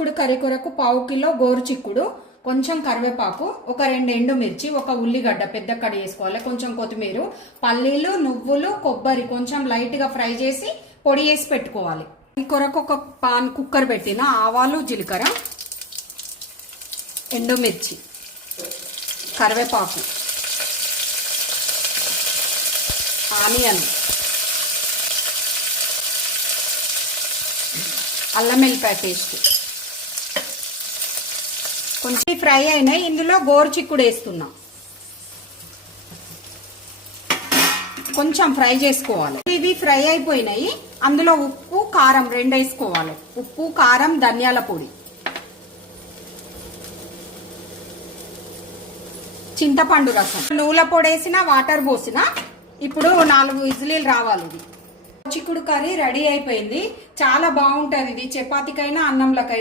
చిక్కుడు కర్రీ కొరకు 1/2 కిలో గోరు చిక్కుడు, కొంచెం కరివేపాకు, ఒక 2 ఎండుమిర్చి, ఒక ఉల్లిగడ్డ పెద్ద కడి వేసుకోవాలి, కొంచెం కొత్తిమీర, పల్లీలు, నువ్వులు, కొబ్బరి కొంచెం లైట్ గా ఫ్రై చేసి పొడి చేసి పెట్టుకోవాలి. ఈ కొరకు ఒక పాన్ కుక్కర్ పెట్టిన ఆవాలు, జీలకర్ర, ఎండుమిర్చి, కరివేపాకు, ఆనియన్, అల్లం వెల్లిపాయ పేస్ట్ కొంచెం ఫ్రై అయినాయి. ఇందులో గోరు చిక్కుడు వేస్తున్నా, కొంచెం ఫ్రై చేసుకోవాలి. ఇవి ఫ్రై అయిపోయినాయి. అందులో ఉప్పు, కారం 2 వేసుకోవాలి. ఉప్పు, కారం, ధనియాల పొడి, చింతపండు రసం, నువ్వుల పొడి వేసిన, వాటర్ పోసిన. ఇప్పుడు 4 విజిలీలు రావాలి. ఇది చిక్కుడు కర్రీ రెడీ అయిపోయింది. చాలా బాగుంటది. ఇది చపాతీకైనా అన్నంలకైనా.